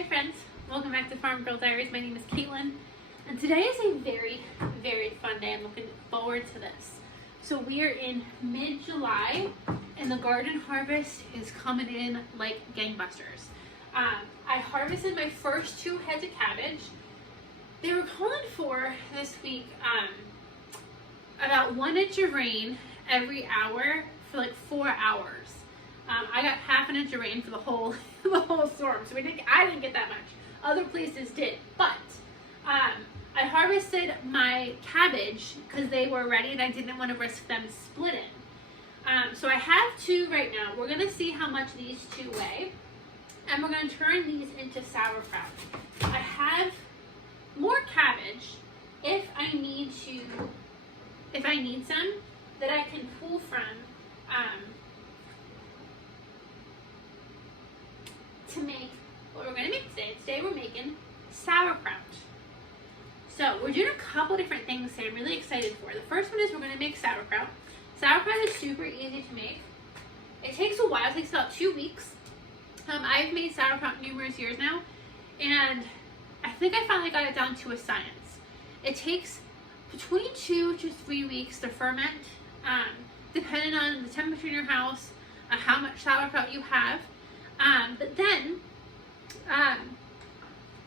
Hi friends, welcome back to Farm Girl Diaries. My name is Caitlin, and today is a very, very fun day. I'm looking forward to this. So we are in mid-July, and the garden harvest is coming in like gangbusters. I harvested my first 2 heads of cabbage. They were calling for this week about 1 inch of rain every hour for like 4 hours. I got half an inch of rain for the whole storm, so I didn't get that much. Other places did, but I harvested my cabbage because they were ready and I didn't want to risk them splitting. So I have 2 right now. We're gonna see how much these 2 weigh, and we're gonna turn these into sauerkraut. I have more cabbage if I need some that I can pull from to make what we're going to make today. Today we're making sauerkraut. So we're doing a couple different things that I'm really excited for. The first one is we're going to make sauerkraut. Sauerkraut is super easy to make. It takes a while. It takes about 2 weeks. I've made sauerkraut numerous years now, and I think I finally got it down to a science. It takes between 2 to 3 weeks to ferment, depending on the temperature in your house, how much sauerkraut you have. But then,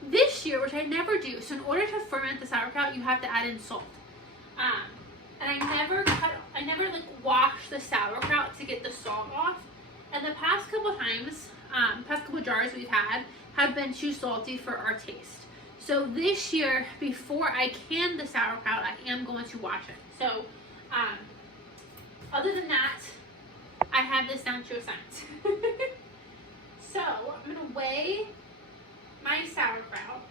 this year, which I never do, so in order to ferment the sauerkraut, you have to add in salt. And I never like wash the sauerkraut to get the salt off. And the past couple times, past couple jars we've had have been too salty for our taste. So this year, before I can the sauerkraut, I am going to wash it. So, other than that, I have this down to a science. So, I'm going to weigh my sauerkraut.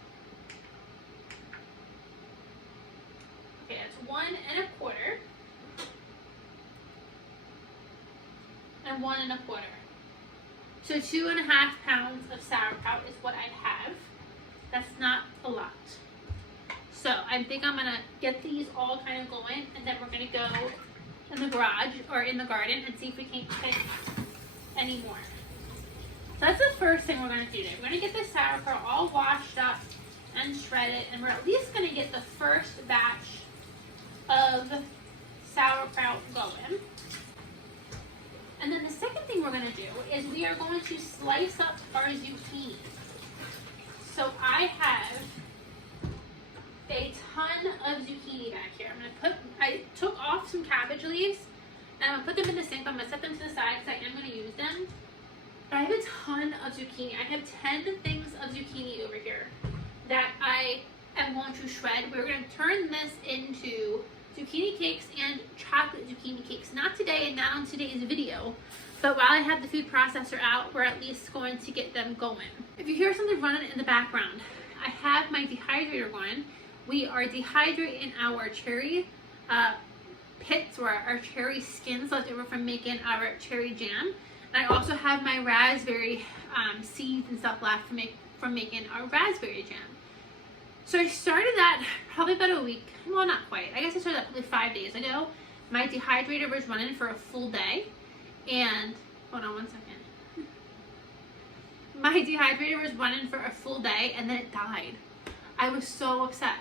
Okay, that's 1 1/4. And 1 1/4. So 2.5 pounds of sauerkraut is what I have. That's not a lot. So I think I'm going to get these all kind of going, and then we're going to go in the garage or in the garden and see if we can pick any more. So that's the first thing we're going to do today. We're going to get the sauerkraut all washed up and shredded, and we're at least going to get the first batch of sauerkraut going. And then the second thing we're going to do is we are going to slice up our zucchini. So I have a ton of zucchini back here. I took off some cabbage leaves, and I'm going to put them in the sink. I'm going to set them to the side because I am going to use them. But I have a ton of zucchini. I have 10 things of zucchini over here that I am going to shred. We're going to turn this into zucchini cakes and chocolate zucchini cakes. Not today and not on today's video, but while I have the food processor out, we're at least going to get them going. If you hear something running in the background, I have my dehydrator going. We are dehydrating our cherry pits, or our cherry skins left over from making our cherry jam. And I also have my raspberry seeds and stuff left from making our raspberry jam. So I started that probably about a week, well, not quite. I guess I started that probably 5 days ago. My dehydrator was running for a full day, and hold on one second. My dehydrator was running for a full day, and then it died. I was so upset.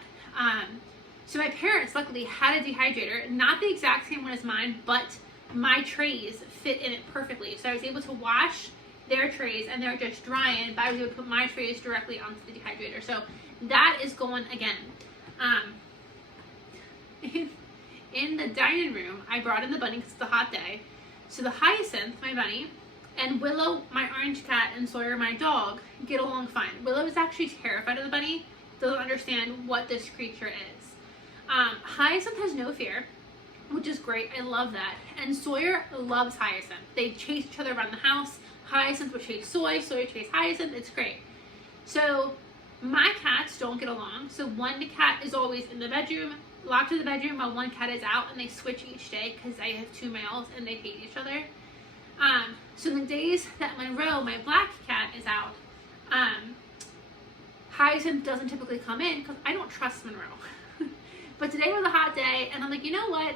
So my parents luckily had a dehydrator, not the exact same one as mine, but my trays fit in it perfectly. So I was able to wash their trays, and they're just drying, but I was able to put my trays directly onto the dehydrator. So that is going again. In the dining room, I brought in the bunny because it's a hot day. So the Hyacinth, my bunny, and Willow, my orange cat, and Sawyer, my dog, get along fine. Willow is actually terrified of the bunny, doesn't understand what this creature is. Hyacinth has no fear, which is great. I love that. And Sawyer loves Hyacinth. They chase each other around the house. Hyacinth will chase Sawyer chase Hyacinth. It's great. So my cats don't get along. So one cat is always in the bedroom, locked in the bedroom, while one cat is out, and they switch each day because I have 2 males and they hate each other. So the days that Monroe, my black cat, is out, Hyacinth doesn't typically come in because I don't trust Monroe. But today was a hot day, and I'm like, you know what?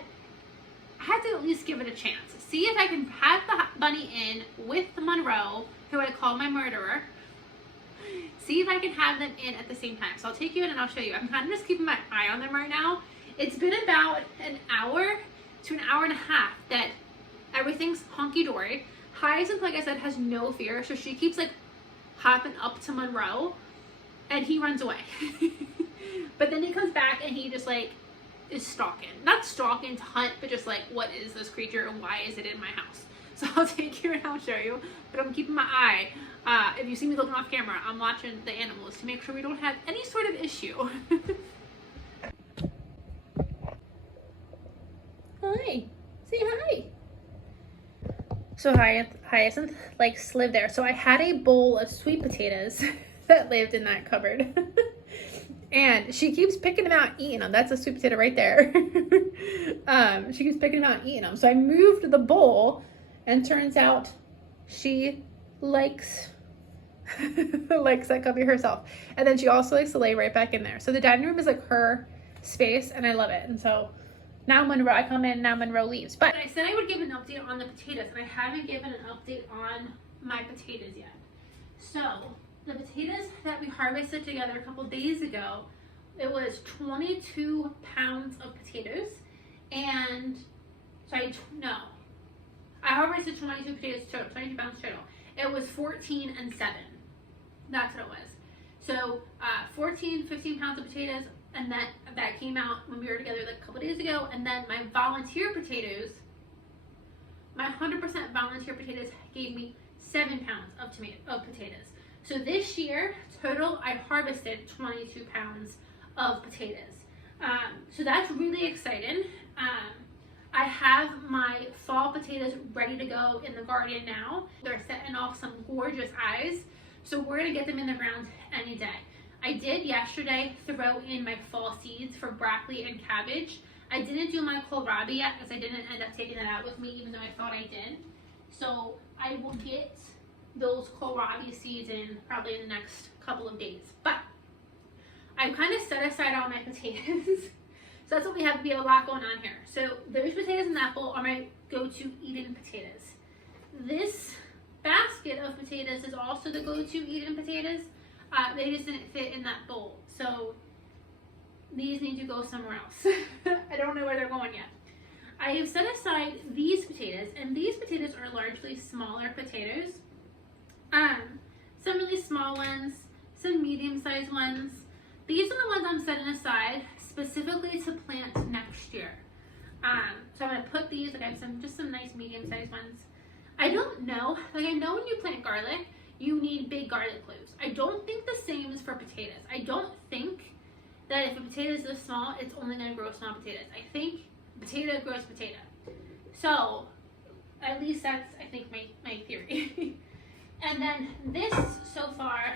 I had to at least give it a chance. See if I can have the bunny in with Monroe, who I call my murderer. see if I can have them in at the same time. So I'll take you in and I'll show you. I'm kind of just keeping my eye on them right now. It's been about an hour to an hour and a half that everything's honky-dory. Hyacinth, like I said, has no fear, so she keeps like hopping up to Monroe and he runs away. But then he comes back and he just like is stalking. Not stalking to hunt, but just like, what is this creature and why is it in my house? So I'll take you and I'll show you, but I'm keeping my eye. If you see me looking off camera, I'm watching the animals to make sure we don't have any sort of issue. Hi, say hi. So Hyacinth likes to live there. So I had a bowl of sweet potatoes that lived in that cupboard. And she keeps picking them out, eating them. That's a sweet potato right there. She keeps picking them out, eating them. So I moved the bowl, and turns out she likes that cubby herself. And then she also likes to lay right back in there. So the dining room is like her space, and I love it. And so now Monroe, I come in, now Monroe leaves. But I said I would give an update on the potatoes, and I haven't given an update on my potatoes yet. So the potatoes that we harvested together a couple days ago, it was 22 pounds of potatoes. And so I harvested 22 potatoes total, 22 pounds total. It was 14 and 7. That's what it was. So 15 pounds of potatoes, and that came out when we were together like a couple days ago. And then my volunteer potatoes, my 100% volunteer potatoes gave me 7 pounds of potatoes. So this year, total, I harvested 22 pounds of potatoes. So that's really exciting. I have my fall potatoes ready to go in the garden now. They're setting off some gorgeous eyes. So we're gonna get them in the ground any day. I did yesterday throw in my fall seeds for broccoli and cabbage. I didn't do my kohlrabi yet because I didn't end up taking it out with me, even though I thought I did. So I will get those kohlrabi seeds in probably in the next couple of days. But I've kind of set aside all my potatoes. So that's what we have. We have a lot going on here. So those potatoes in that bowl are my go-to eat-in potatoes. This basket of potatoes is also the go-to eat-in potatoes. They just didn't fit in that bowl. So these need to go somewhere else. I don't know where they're going yet. I have set aside these potatoes, and these potatoes are largely smaller potatoes. Some really small ones, some medium-sized ones. These are the ones I'm setting aside specifically to plant next year. So I'm gonna put these, like I have some nice medium-sized ones. I don't know, like I know when you plant garlic, you need big garlic cloves. I don't think the same is for potatoes. I don't think that if a potato is this small, it's only gonna grow small potatoes. I think potato grows potato. So at least that's, I think, my theory. And then this, so far,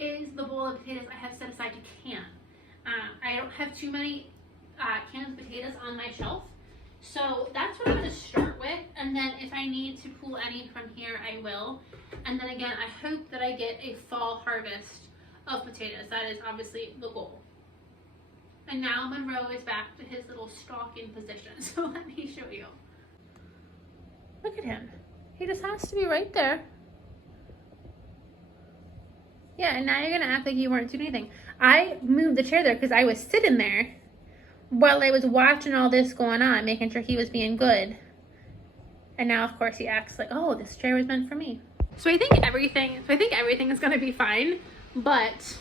is the bowl of potatoes I have set aside to can. I don't have too many canned potatoes on my shelf. So that's what I'm going to start with. And then if I need to pull any from here, I will. And then again, I hope that I get a fall harvest of potatoes. That is obviously the goal. And now Monroe is back to his little stalking position. So let me show you. Look at him. He just has to be right there. Yeah, and now you're gonna act like you weren't doing anything. I moved the chair there because I was sitting there while I was watching all this going on, making sure he was being good. And now, of course, he acts like, oh, this chair was meant for me. So I think everything is gonna be fine, but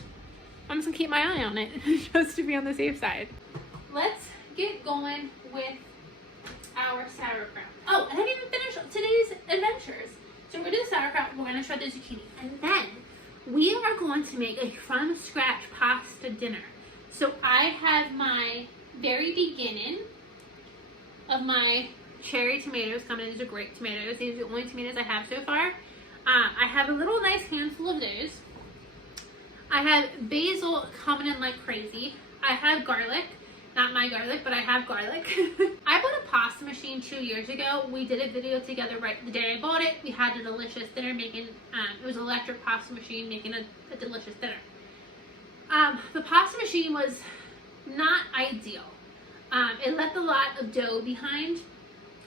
I'm just gonna keep my eye on it just to be on the safe side. Let's get going with our sauerkraut. Oh, and I didn't even finish today's adventures. So we're gonna do the sauerkraut, we're gonna shred the zucchini, and then we are going to make a from scratch pasta dinner. So I have my very beginning of my cherry tomatoes coming in. These are great tomatoes. These are the only tomatoes I have so far. I have a little nice handful of those. I have basil coming in like crazy. I have garlic. Not my garlic, but I have garlic. I bought a pasta machine 2 years ago. We did a video together right the day I bought it. We had a delicious dinner making, it was an electric pasta machine making a delicious dinner. The pasta machine was not ideal. It left a lot of dough behind.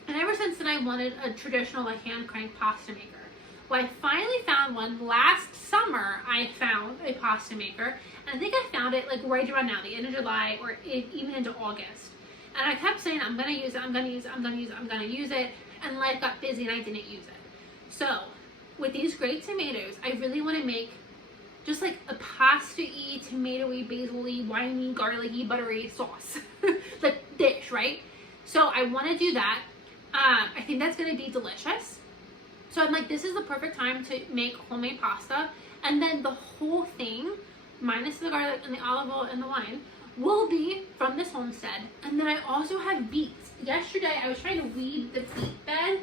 And ever since then I wanted a traditional like hand crank pasta maker. Well, I finally found one. Last summer, I found a pasta maker. And I think I found it like right around now, the end of July or even into August. And I kept saying, I'm going to use it, I'm going to use it, I'm going to use it, I'm going to use it. And life got busy and I didn't use it. So, with these great tomatoes, I really want to make just like a pasta-y, tomato-y, basil-y, winey, garlicky, buttery sauce. Like dish, right? So I want to do that. I think that's going to be delicious. So I'm like, this is the perfect time to make homemade pasta. And then the whole thing, minus the garlic and the olive oil and the wine, will be from this homestead. And then I also have beets. Yesterday I was trying to weed the beet bed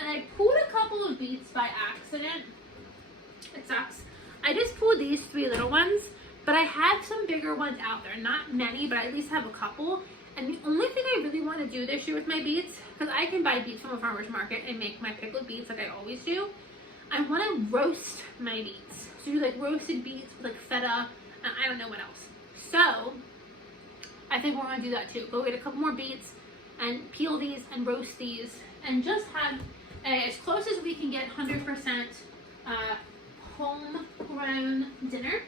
and I pulled a couple of beets by accident. It sucks. I just pulled these 3 little ones, but I have some bigger ones out there. Not many, but I at least have a couple. And the only thing I really want to do this year with my beets, because I can buy beets from a farmer's market and make my pickled beets like I always do, I want to roast my beets. So do like roasted beets with like feta and I don't know what else. So I think we're going to do that too. Go get a couple more beets and peel these and roast these and just have as close as we can get 100% homegrown dinner.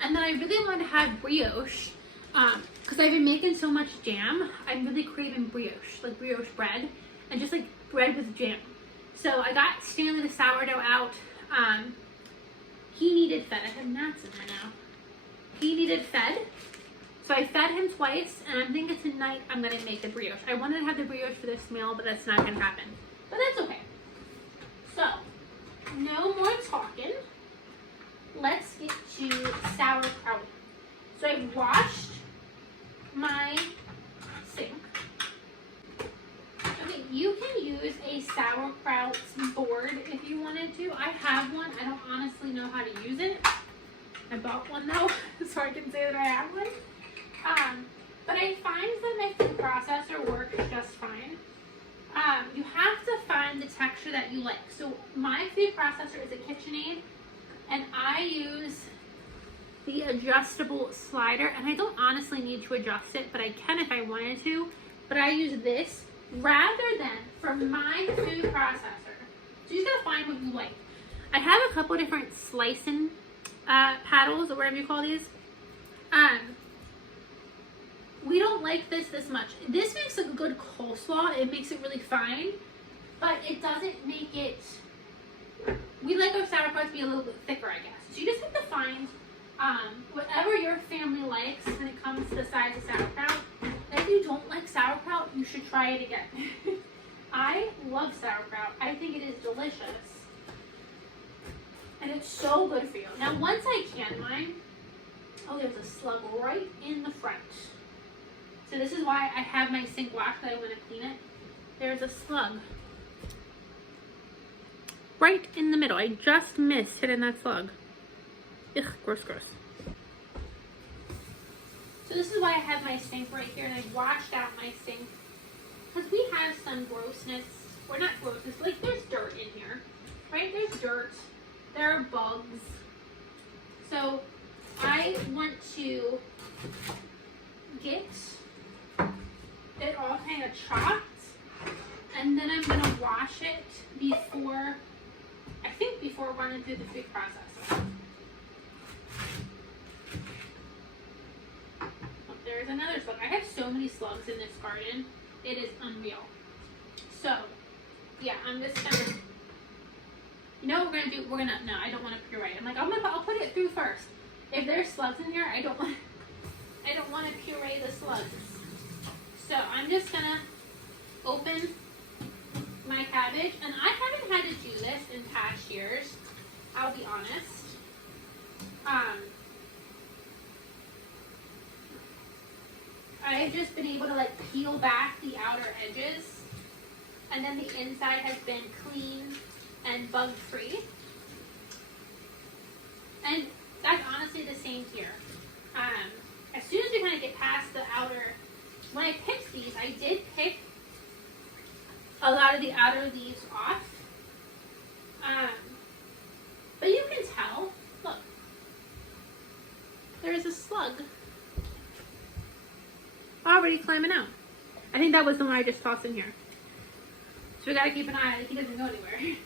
And then I really want to have brioche because I've been making so much jam. I'm really craving brioche, like brioche bread and just like bread with jam. So I got Stanley the sourdough out. He needed fed. I have gnats in there now. He needed fed. So I fed him twice, and I'm thinking tonight I'm going to make the brioche. I wanted to have the brioche for this meal, but that's not going to happen. But that's okay. So, no more talking. Let's get to sauerkraut. So I washed my sink. Okay, you can use a sauerkraut board if you wanted to. I have one. I don't honestly know how to use it. I bought one though, so I can say that I have one. But I find that my food processor works just fine. You have to find the texture that you like. So my food processor is a KitchenAid, and I use the adjustable slider, and I don't honestly need to adjust it, but I can if I wanted to. But I use this rather than for my food processor. So you just gotta find what you like. I have a couple different slicing paddles or whatever you call these. We don't like this much. This makes a good coleslaw. It makes it really fine, but it doesn't make it. We like our sauerkraut to be a little bit thicker, I guess. So you just have to find whatever your family likes when it comes to the size of sauerkraut. If you don't like sauerkraut, you should try it again. I love sauerkraut. I think it is delicious. And it's so good for you. Now, once I can mine, oh, there's a slug right in the front. So this is why I have my sink washed, that I want to clean it. There's a slug right in the middle. I just missed hitting that slug. Ugh, gross, gross. So this is why I have my sink right here, and I washed out my sink because we have some grossness, or not grossness, like there's dirt in here, right? There's dirt. There are bugs. So I want to get it all kind of chopped, and then I'm going to wash it before running through the food processor. Oh, there's another slug. I have so many slugs in this garden. It is unreal. So, yeah, I'm just going to, you know what we're going to do? No, I don't want to puree. I'm like, I'll put it through first. If there's slugs in here, I don't want to puree the slugs. So I'm just going to open my cabbage. And I haven't had to do this in past years, I'll be honest. I've just been able to like peel back the outer edges. And then the inside has been clean and bug-free. And that's honestly the same here. As soon as we kind of get past the outer, when I picked these, I did pick a lot of the outer leaves off. But you can tell, look, there's a slug already climbing out. I think that was the one I just tossed in here. So we gotta keep an eye on it. He doesn't go anywhere.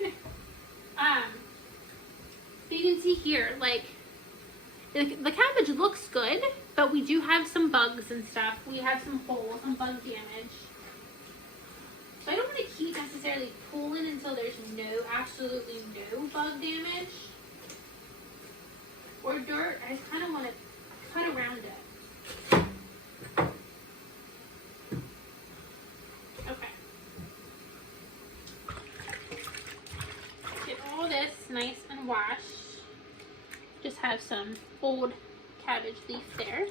So you can see here, like, the cabbage looks good, but we do have some bugs and stuff. We have some holes, some bug damage. So I don't want to keep necessarily pulling until there's absolutely no bug damage or dirt. I just kind of want to cut around it. Okay. Get all this nice and washed. Just have some old cabbage leaf there.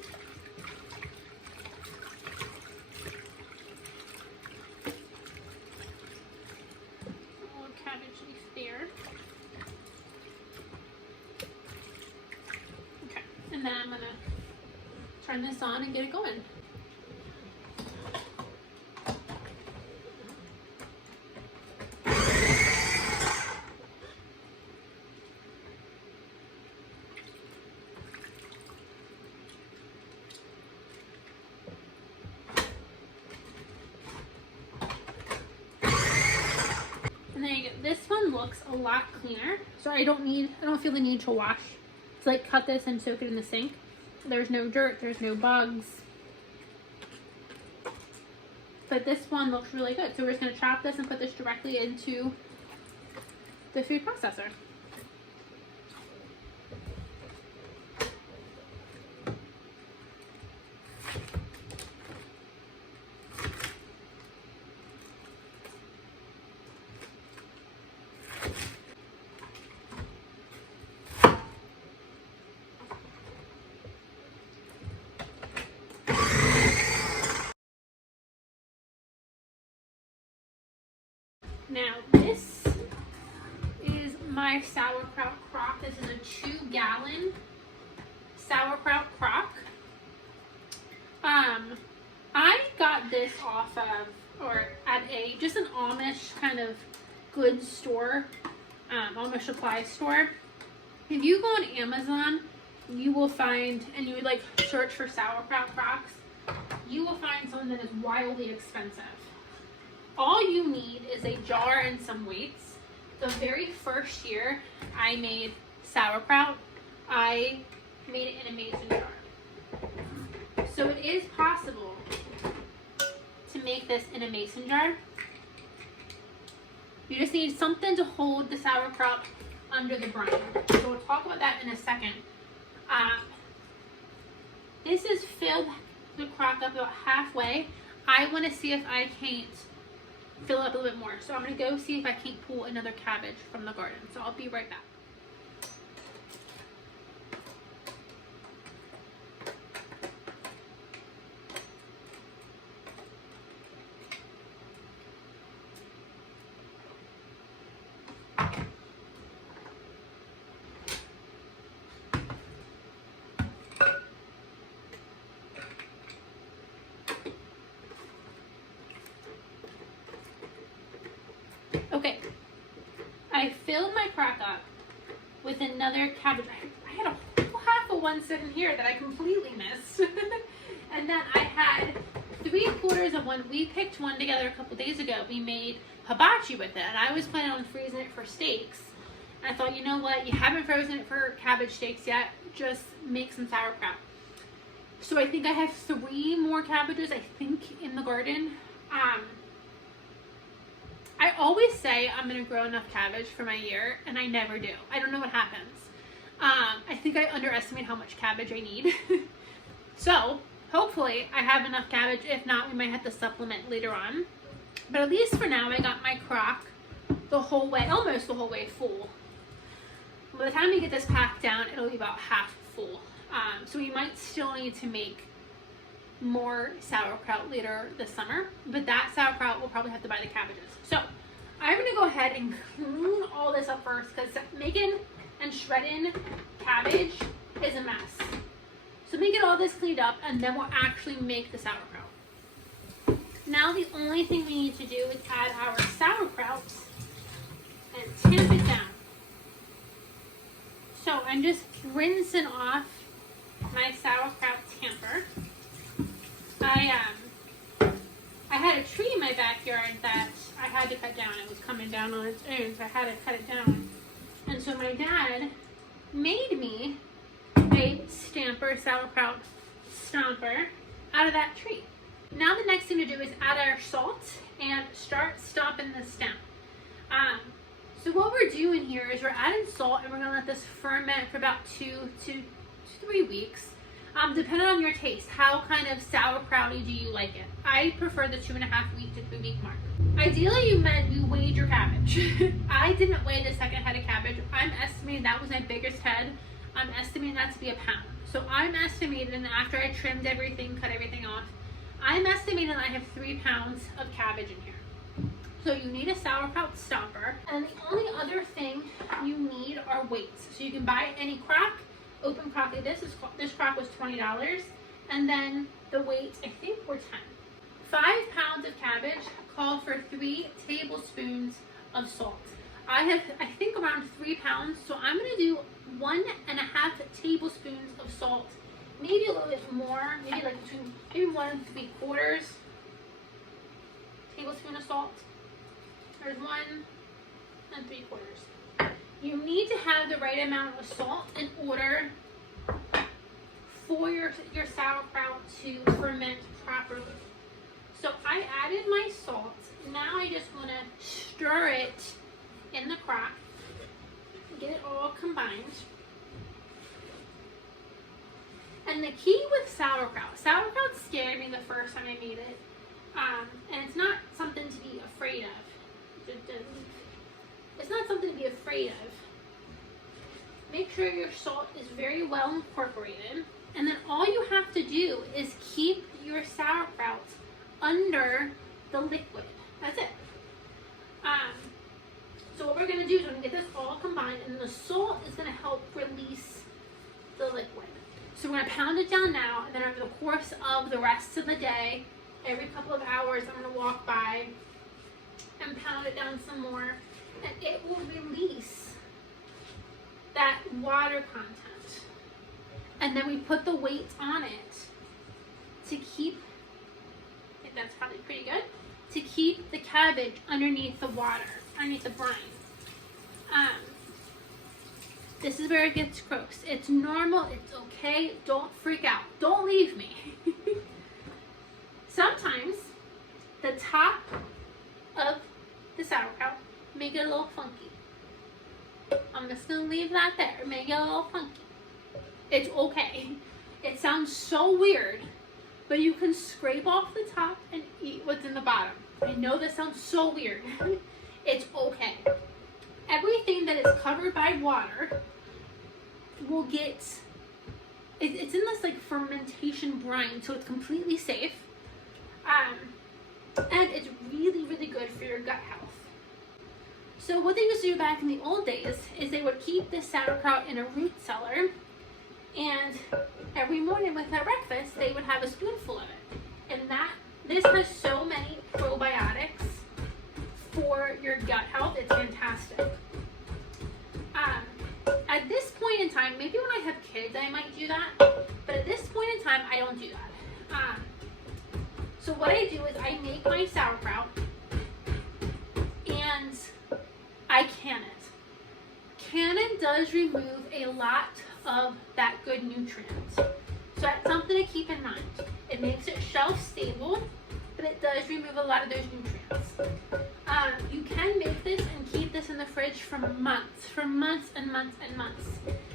Old cabbage leaf there. Okay, and then I'm gonna turn this on and get it going. And there you go. This one looks a lot cleaner, so I don't feel the need to wash. To like cut this and soak it in the sink. There's no dirt, there's no bugs. But this one looks really good. So we're just gonna chop this and put this directly into the food processor. Now this is my sauerkraut crock. This is a 2-gallon sauerkraut crock. I got this off of, or at just an Amish kind of goods store, Amish supply store. If you go on Amazon, you will find, and you would like search for sauerkraut crocks, you will find something that is wildly expensive. All you need is a jar and some weights. The very first year I made sauerkraut, I made it in a mason jar. So it is possible to make this in a mason jar. You just need something to hold the sauerkraut under the brine. So we'll talk about that in a second. This is filled the crock up about halfway. I want to see if I can't fill it up a little bit more. So I'm going to go see if I can't pull another cabbage from the garden. So I'll be right back. Okay, I filled my crock up with another cabbage. I had a whole half of one sitting here that I completely missed. And then I had 3/4 of one. We picked one together a couple days ago. We made hibachi with it, and I was planning on freezing it for steaks. And I thought, you know what, you haven't frozen it for cabbage steaks yet, just make some sauerkraut. So I think I have 3 more cabbages, I think, in the garden. I always say I'm going to grow enough cabbage for my year, and I never do. I don't know what happens. I think I underestimate how much cabbage I need. So, hopefully, I have enough cabbage. If not, we might have to supplement later on. But at least for now, I got my crock the whole way, almost the whole way full. By the time we get this packed down, it'll be about half full. So we might still need to make more sauerkraut later this summer, but that sauerkraut we'll probably have to buy the cabbages. So I'm going to go ahead and clean all this up first, because making and shredding cabbage is a mess. So let me get all this cleaned up, and then we'll actually make the sauerkraut. Now the only thing we need to do is add our sauerkraut and tamp it down. So I'm just rinsing off my sauerkraut tamper. I had a tree in my backyard that I had to cut down. It was coming down on its own, so I had to cut it down. And so my dad made me a Stamper sauerkraut stomper out of that tree. Now the next thing to do is add our salt and start stomping this down. So what we're doing here is we're adding salt and we're gonna let this ferment for about 2 to 3 weeks. Depending on your taste, how kind of sauerkrauty do you like it? I prefer the 2.5 week to 3 week mark. Ideally, you weighed your cabbage. I didn't weigh the second head of cabbage. I'm estimating that was my biggest head. I'm estimating that to be 1 pound. So I'm estimating after I trimmed everything, cut everything off, I'm estimating I have 3 pounds of cabbage in here. So you need a sauerkraut stomper, and the only other thing you need are weights. So you can buy any crock, open crock like this. This crock was $20, and then the weights I think were 10. 5 pounds of cabbage call for 3 tablespoons of salt. I have I think around 3 pounds, so I'm gonna do 1.5 tablespoons of salt, maybe a little bit more, maybe like between maybe 1 3/4 tablespoon of salt. There's 1 3/4. You need to have the right amount of salt in order for your sauerkraut to ferment properly. So I added my salt. Now I just want to stir it in the crock, get it all combined. And the key with sauerkraut scared me the first time I made it, and it's not something to be afraid of. It's not something to be afraid of. Make sure your salt is very well incorporated, and then all you have to do is keep your sauerkraut under the liquid. That's it. So what we're going to do is we're going to get this all combined, and the salt is going to help release the liquid. So we're going to pound it down now, and then over the course of the rest of the day, every couple of hours, I'm going to walk by and pound it down some more, and it will release that water content. And then we put the weight on it to keep, I think that's probably pretty good, to keep the cabbage underneath the water, underneath the brine. This is where it gets gross. It's normal, it's okay, don't freak out, don't leave me. Sometimes the top of the sauerkraut may get a little funky. I'm just gonna leave that there. It may get a little funky. It's okay. It sounds so weird, but you can scrape off the top and eat what's in the bottom. I know this sounds so weird. It's okay. Everything that is covered by water will get, it's in this like fermentation brine, so it's completely safe. And it's really, really good for your gut health. So what they used to do back in the old days is they would keep this sauerkraut in a root cellar, and every morning with their breakfast, they would have a spoonful of it. And this has so many probiotics for your gut health. It's fantastic. At this point in time, maybe when I have kids, I might do that. But at this point in time, I don't do that. So what I do is I make my sauerkraut and I can it. Canning does remove a lot of that good nutrient. So that's something to keep in mind. It makes it shelf stable, but it does remove a lot of those nutrients. You can make this and keep this in the fridge for months and months and months.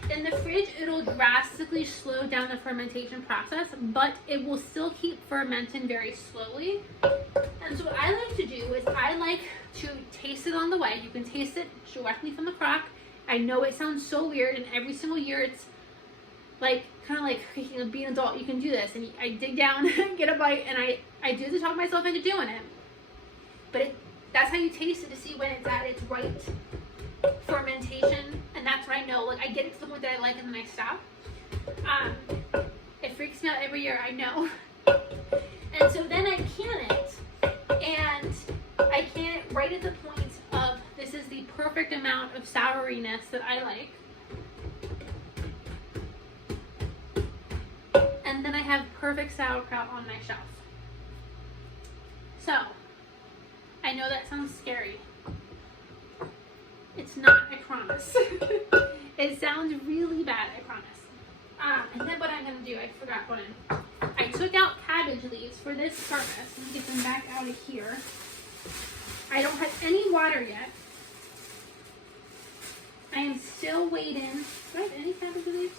In the fridge, it'll drastically slow down the fermentation process, but it will still keep fermenting very slowly. And so what I like to do is I like to taste it on the way. You can taste it directly from the crock. I know it sounds so weird, and every single year it's like kind of like, you know, being an adult, you can do this. And I dig down, get a bite, and I do to talk myself into doing it. But that's how you taste it, to see when it's at its right fermentation, and that's when I know, like, I get it to the point that I like it and then I stop. It freaks me out every year, I know. And so then I can it, and I can it right at the point of, this is the perfect amount of souriness that I like. And then I have perfect sauerkraut on my shelf. So, I know that sounds scary. It's not, I promise. It sounds really bad, I promise. And then what I'm going to do, I forgot one. I took out cabbage leaves for this purpose. Let me get them back out of here. I don't have any water yet. I am still waiting. Do I have any cabbage leaves?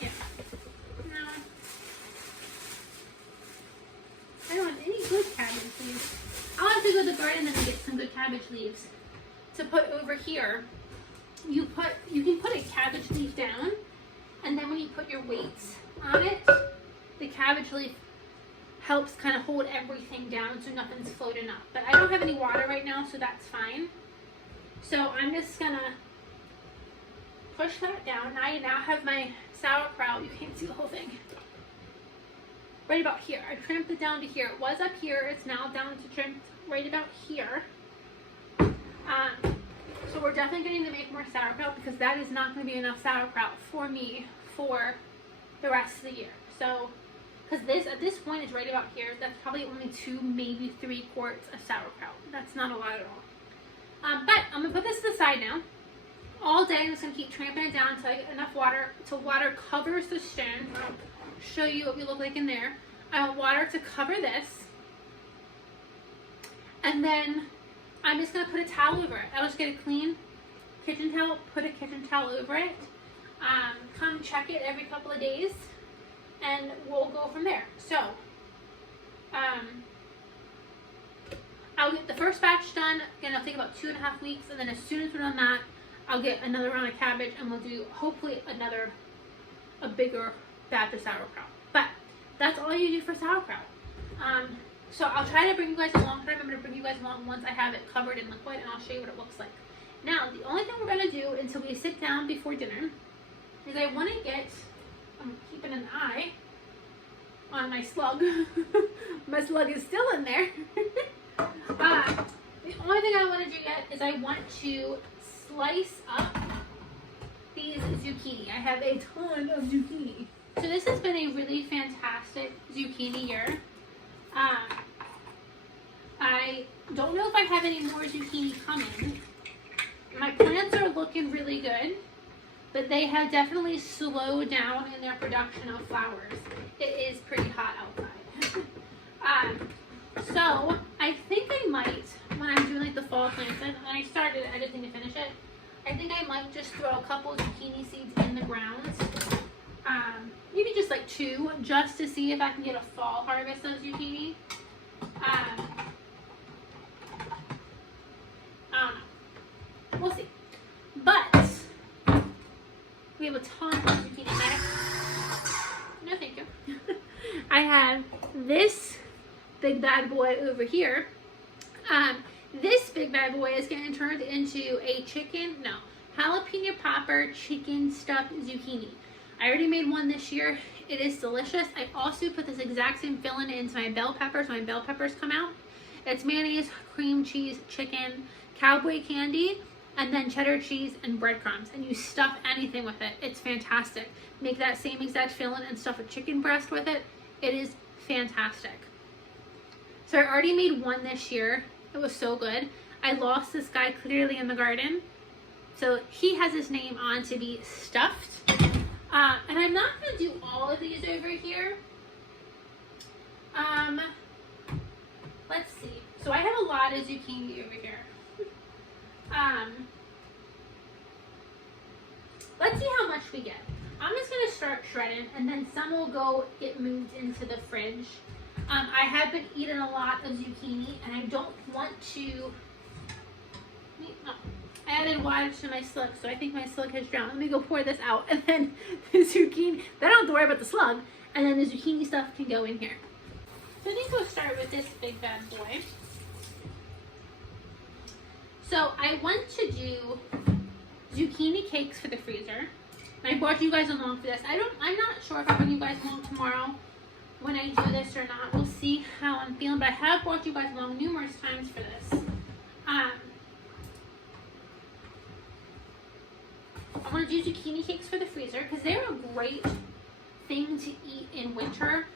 Yeah. No. I don't have any good cabbage leaves. I'll have to go to the garden and get some good cabbage leaves to put over here. You can put a cabbage leaf down, and then when you put your weights on it, the cabbage leaf helps kind of hold everything down so nothing's floating up. But I don't have any water right now, so that's fine. So I'm just gonna push that down. I now have my sauerkraut. You can't see the whole thing. Right about here. I trimmed it down to here. It was up here. It's now down to trimmed right about here. So we're definitely going to make more sauerkraut because that is not going to be enough sauerkraut for me for the rest of the year. So, because this at this point is right about here. That's probably only 2, maybe 3 quarts of sauerkraut. That's not a lot at all. But I'm going to put this to the side now. All day I'm just going to keep tramping it down until I get enough water till water covers the stone. I'll show you what we look like in there. I want water to cover this. And then I'm just going to put a towel over it. I'll just get a clean kitchen towel, put a kitchen towel over it. Come check it every couple of days. And we'll go from there. So, I'll get the first batch done. Again, it'll take about 2.5 weeks. And then as soon as we're done that, I'll get another round of cabbage. And we'll do, hopefully, a bigger batch of sauerkraut. But that's all you do for sauerkraut. So I'll try to bring you guys along. I'm going to bring you guys along once I have it covered in liquid, and I'll show you what it looks like. Now, the only thing we're going to do until we sit down before dinner is I want to get, I'm keeping an eye on my slug. My slug is still in there. The only thing I want to do yet is I want to slice up these zucchini. I have a ton of zucchini. So this has been a really fantastic zucchini year. I don't know if I have any more zucchini coming. My plants are looking really good, but they have definitely slowed down in their production of flowers. It is pretty hot outside. So I think I might, when I'm doing like the fall plants, and I started it, I just need to finish it. I think I might just throw a couple zucchini seeds in the ground. Maybe just like 2, just to see if I can get a fall harvest of zucchini. I don't know. We'll see. But we have a ton of zucchini. No, thank you. I have this big bad boy over here. This big bad boy is getting turned into a jalapeno popper chicken stuffed zucchini. I already made one this year. It is delicious. I also put this exact same filling into my bell peppers. My bell peppers come out. It's mayonnaise, cream cheese, chicken, cowboy candy, and then cheddar cheese and breadcrumbs. And you stuff anything with it. It's fantastic. Make that same exact filling and stuff a chicken breast with it. It is fantastic. So I already made one this year. It was so good. I lost this guy clearly in the garden. So he has his name on to be stuffed. And I'm not going to do all of these over here. Let's see. So I have a lot of zucchini over here. Let's see how much we get. I'm just going to start shredding, and then some will go get moved into the fridge. I have been eating a lot of zucchini, and I don't want to... I added water to my slug, so I think my slug has drowned. Let me go pour this out, and then the zucchini, then I don't have to worry about the slug, and then the zucchini stuff can go in here. So I think we'll start with this big bad boy. So I want to do zucchini cakes for the freezer. I brought you guys along for this. I'm not sure if I bring you guys along tomorrow when I do this or not. We'll see how I'm feeling, but I have brought you guys along numerous times for this. I want to do zucchini cakes for the freezer because they're a great thing to eat in winter.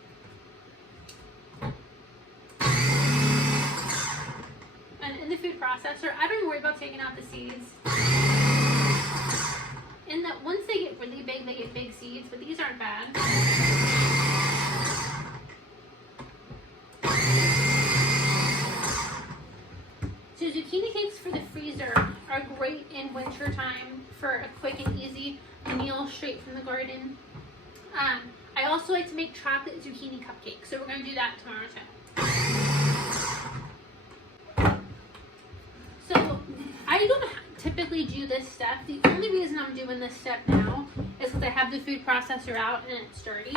And in the food processor, I don't worry about taking out the seeds. And that once they get really big, they get big seeds, but these aren't bad. So zucchini cakes for the freezer are great in winter time for a quick and easy meal straight from the garden. I also like to make chocolate zucchini cupcakes, so we're going to do that tomorrow too. So I don't typically do this step. The only reason I'm doing this step now is because I have the food processor out and it's dirty.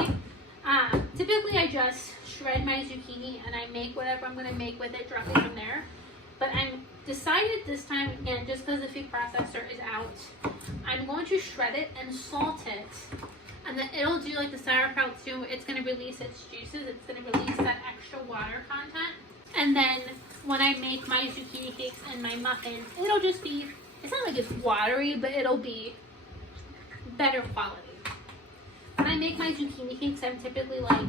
Typically I just shred my zucchini and I make whatever I'm going to make with it directly from there. But I'm decided this time, again, just because the food processor is out, I'm going to shred it and salt it. And then it'll do like the sauerkraut too. It's going to release its juices. It's going to release that extra water content. And then when I make my zucchini cakes and my muffins, it'll just be, it's not like it's watery, but it'll be better quality. When I make my zucchini cakes, I'm typically like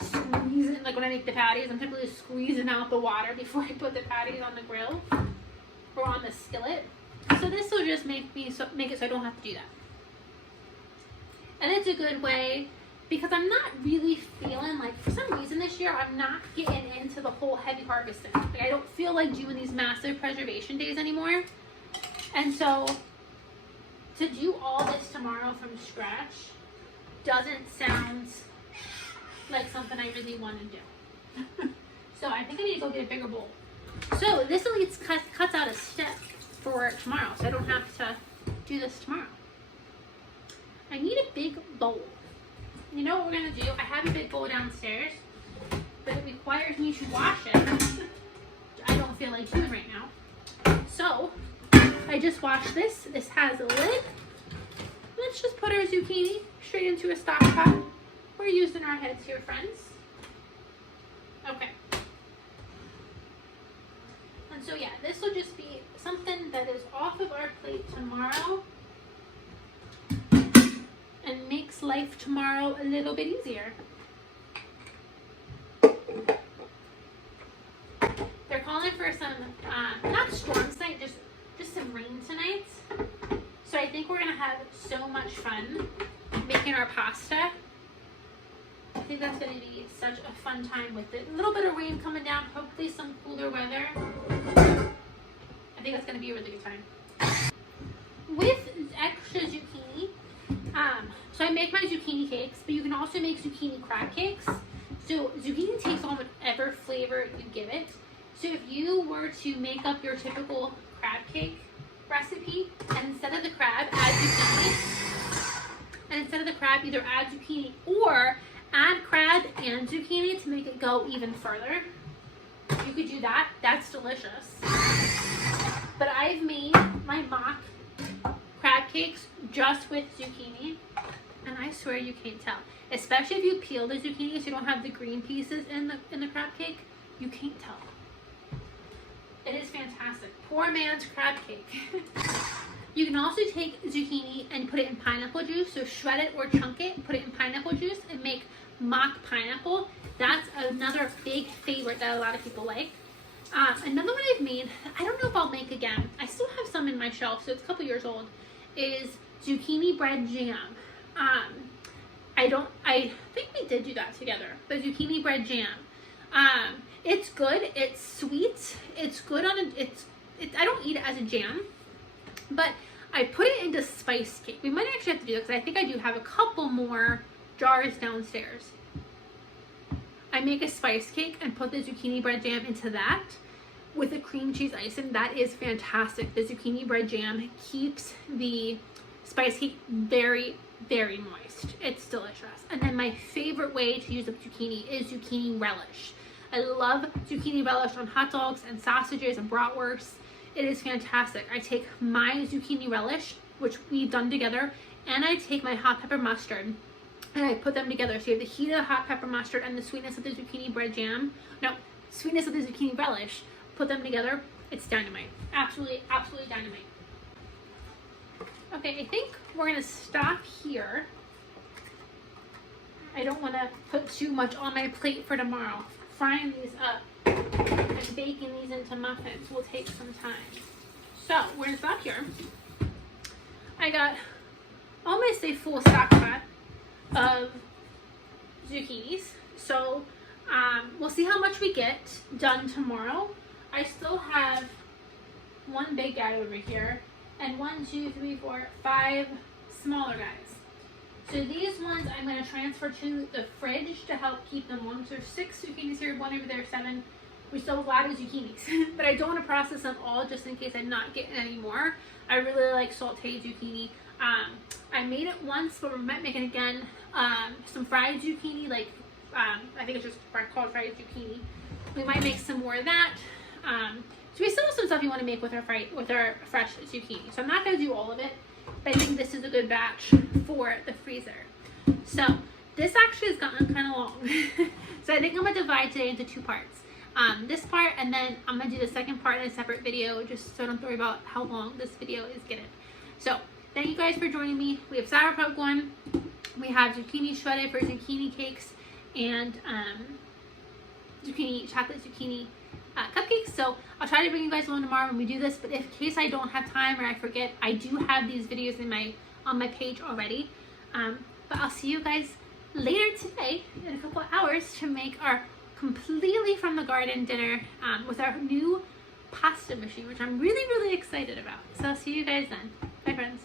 squeezing, like when I make the patties, I'm typically squeezing out the water before I put the patties on the grill or on the skillet. So this will just make it so I don't have to do that. And it's a good way because I'm not really feeling like, for some reason this year, I'm not getting into the whole heavy harvesting. Like I don't feel like doing these massive preservation days anymore. And so to do all this tomorrow from scratch doesn't sound like something I really want to do. So I think I need to go get a bigger bowl. So this at least cuts out a step for tomorrow, so I don't have to do this tomorrow. I need a big bowl. You know what we're going to do? I have a big bowl downstairs, but it requires me to wash it, which I don't feel like doing right now. So I just washed this. This has a lid. Let's just put our zucchini straight into a stock pot. We're using our heads here, friends. Okay. And so yeah, this will just be something that is off of our plate tomorrow and makes life tomorrow a little bit easier. They're calling for some, not storms tonight, just some rain tonight. So I think we're gonna have so much fun making our pasta. I think that's going to be such a fun time with it. A little bit of rain coming down, hopefully some cooler weather. I think that's going to be a really good time. With extra zucchini, so I make my zucchini cakes, but you can also make zucchini crab cakes. So zucchini takes on whatever flavor you give it. So if you were to make up your typical crab cake recipe, and instead of the crab, add zucchini. And instead of the crab, either add zucchini or add crab and zucchini to make it go even further. You could do that. That's delicious. But I've made my mock crab cakes just with zucchini, and I swear you can't tell. Especially if you peel the zucchini so you don't have the green pieces in the crab cake, you can't tell. It is fantastic. Poor man's crab cake. You can also take zucchini and put it in pineapple juice, so shred it or chunk it, put it in pineapple juice, and make mock pineapple. That's another big favorite that a lot of people like. Another one I've made, I don't know if I'll make again. I still have some in my shelf, so it's a couple years old, is zucchini bread jam. I think we did do that together, the zucchini bread jam. It's good, it's sweet, it's good on I don't eat it as a jam, but I put it into spice cake. We might actually have to do that because I think I do have a couple more jars downstairs. I make a spice cake and put the zucchini bread jam into that with a cream cheese icing. That is fantastic. The zucchini bread jam keeps the spice cake very, very moist. It's delicious. And then my favorite way to use up zucchini is zucchini relish. I love zucchini relish on hot dogs and sausages and bratwursts. It is fantastic. I take my zucchini relish, which we've done together, and I take my hot pepper mustard and I put them together. So you have the heat of the hot pepper mustard and the sweetness of the zucchini bread jam. No, sweetness of the zucchini relish. Put them together. It's dynamite. Absolutely, absolutely dynamite. Okay, I think we're going to stop here. I don't want to put too much on my plate for tomorrow. Frying these up and baking these into muffins will take some time. So we're gonna stop here. I got almost a full stock pot of zucchinis. So we'll see how much we get done tomorrow. I still have one big guy over here and 1, 2, 3, 4, 5 smaller guys. So these ones I'm going to transfer to the fridge to help keep them warm. So there's 6 zucchinis here, 1 over there, 7. We still have a lot of zucchinis, but I don't want to process them all just in case I'm not getting any more. I really like sauteed zucchini. I made it once, but we might make it again. Some fried zucchini, like I think it's just called fried zucchini. We might make some more of that. So we still have some stuff you want to make with our fresh zucchini. So I'm not going to do all of it, but I think this is a good batch for the freezer. So this actually has gotten kind of long. So I think I'm going to divide today into 2 parts. This part, and then I'm going to do the second part in a separate video, just so I don't have to worry about how long this video is getting. So thank you guys for joining me. We have sauerkraut going. We have zucchini shredded for zucchini cakes and chocolate zucchini cupcakes. So I'll try to bring you guys along tomorrow when we do this, but in case I don't have time or I forget, I do have these videos on my page already. But I'll see you guys later today in a couple of hours to make our completely from the garden dinner with our new pasta machine, which I'm really, really excited about. So I'll see you guys then. Bye, friends.